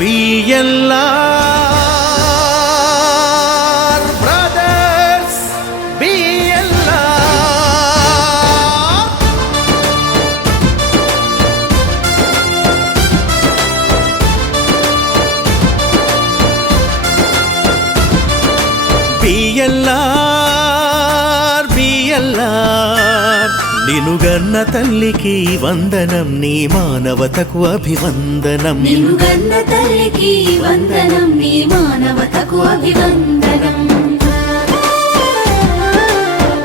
VLR brothers, VLR. VLR, VLR. నినుగన్న తల్లికి వందనం, నీ మానవతకు అభివందనం. నినుగన్న తల్లికి వందనం, నీ మానవతకు అభివందనం.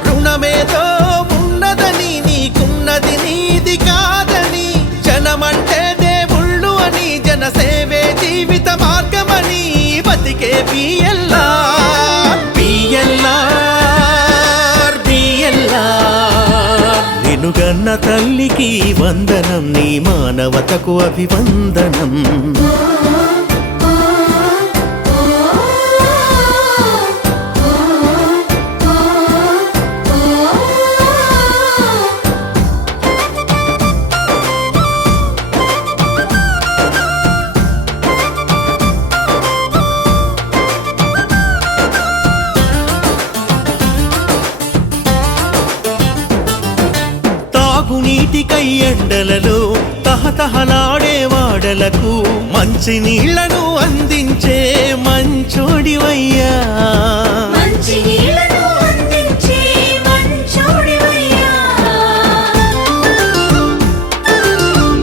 రుణమేదో ఉన్నదని, నీకున్నది నీది కాదని, జనమంటే దేవుళ్ళు అని, జనసేవే జీవిత మార్గమని బతికే VLR, VLR, VLR. నినుగన్న తల్లికి వందనం, నీ మానవతకు అభివందనం. నీటికై ఎండలలో తహతహలాడే వాడలకు మంచి నీళ్లను అందించే మంచోడివయ్యా.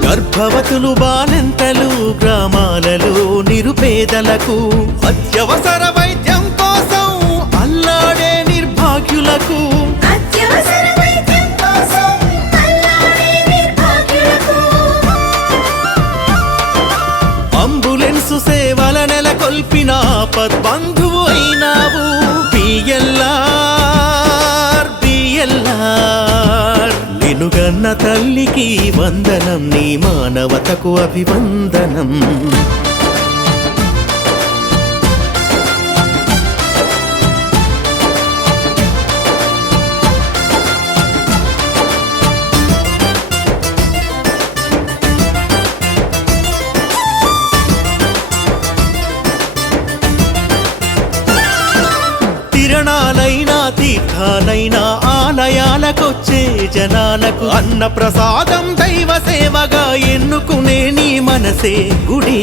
గర్భవతులు బాలెంతలు గ్రామాలలో నిరుపేదలకు అత్యవసర వైద్యం కోసం అల్లాడే నిర్భాగ్యులకు అంబులెన్సు సేవల నెలకొల్పిన ఆపద్బంధువు అయినావు. VLR, VLR. నినుగన్న తల్లికి వందనం, నీ మానవతకు అభివందనం. తిరణాలైనా తీర్థాలైనా ఆలయాలకొచ్చే జనాలకు అన్న ప్రసాదం దైవ సేవగా ఎన్నుకునే నీ మనసే గుడి.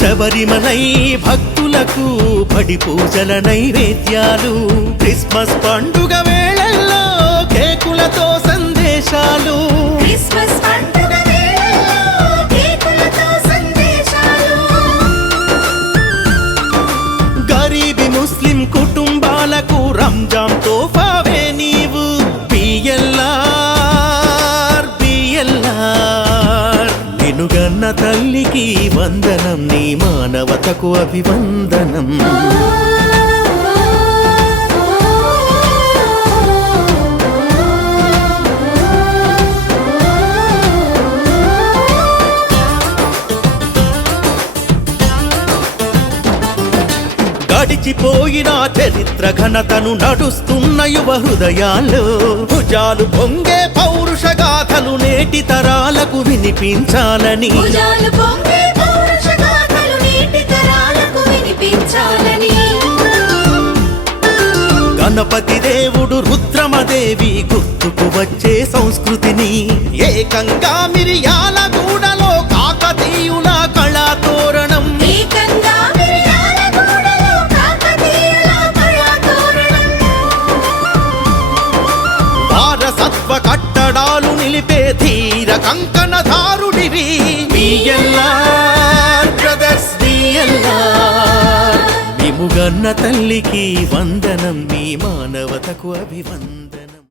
శబరిమలై భక్తులకు పడి పూజల నైవేద్యాలు, క్రిస్మస్ పండుగ వేళల్లో కేకులతో సందేశాలు, గరీబీ ముస్లిం కుటుంబాలకు రంజాన్ తోఫావే నీవు. VLR, VLR. నినుగన్న తల్లికి వందనం, నీ మానవతకు అభివందనం. గడిచిపోయిన చరిత్ర ఘనతను నడుస్తున్న యువ హృదయాల్లో భుజాలు పొంగే పౌరుష గాథలు నేటి తరాలకు వినిపించాలని, గణపతి దేవుడు రుద్రమదేవి గుర్తుకు వచ్చే సంస్కృతిని ఏకంగా మిరియాల గూడలో కాకతీయుల కళాతోరణం, వారసత్వ కట్టడాలు నిలిపే ధీర కంకణధారుడివి. VLR brothers, VLR. నిముగన్న తల్లికి వందనం, మీ మానవతకు అభివందనం.